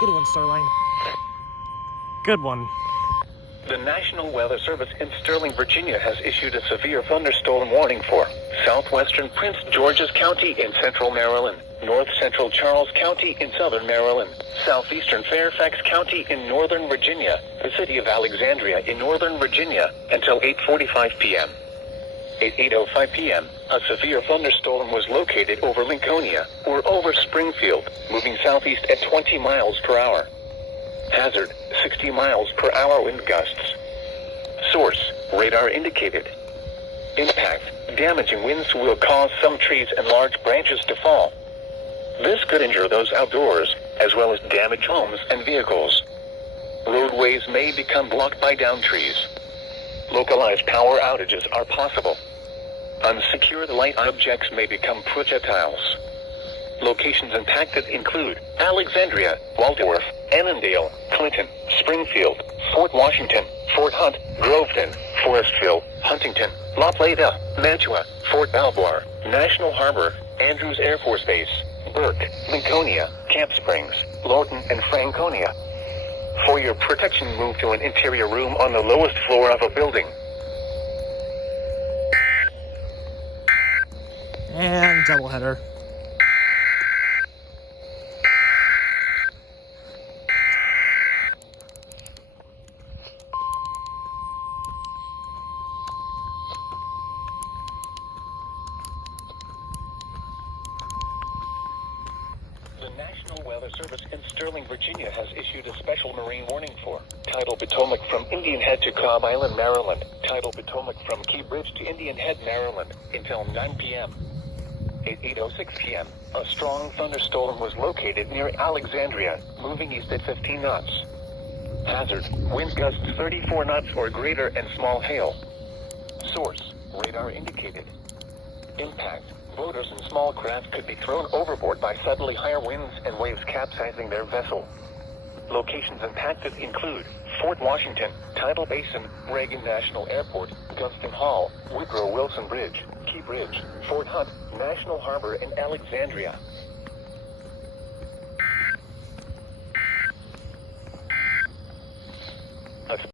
Good one, Sterling. Good one. The National Weather Service in Sterling, Virginia has issued a severe thunderstorm warning for southwestern Prince George's County in central Maryland, north central Charles County in southern Maryland, southeastern Fairfax County in northern Virginia, the city of Alexandria in northern Virginia, until 8:45 p.m. At 8:05 p.m., a severe thunderstorm was located over Lincolnia, or over Springfield, moving southeast at 20 miles per hour. Hazard, 60 miles per hour wind gusts. Source, radar indicated. Impact, damaging winds will cause some trees and large branches to fall. This could injure those outdoors, as well as damage homes and vehicles. Roadways may become blocked by downed trees. Localized power outages are possible. Unsecured light objects may become projectiles. Locations impacted include Alexandria, Waldorf, Annandale, Clinton, Springfield, Fort Washington, Fort Hunt, Groveton, Forestville, Huntington, La Plata, Mantua, Fort Belvoir, National Harbor, Andrews Air Force Base, Burke, Lincolnia, Camp Springs, Lorton, and Franconia. For your protection, move to an interior room on the lowest floor of a building. And doubleheader. The National Weather Service in Sterling, Virginia has issued a special marine warning for Tidal Potomac from Indian Head to Cobb Island, Maryland, Tidal Potomac from Key Bridge to Indian Head, Maryland, until 9 p.m. At 8:06 p.m., a strong thunderstorm was located near Alexandria, moving east at 15 knots. Hazard, wind gusts 34 knots or greater and small hail. Source, radar indicated. Impact, boaters and small craft could be thrown overboard by suddenly higher winds and waves capsizing their vessel. Locations impacted include Fort Washington, Tidal Basin, Reagan National Airport, Gunston Hall, Woodrow Wilson Bridge, Key Bridge, Fort Hunt, National Harbor, and Alexandria.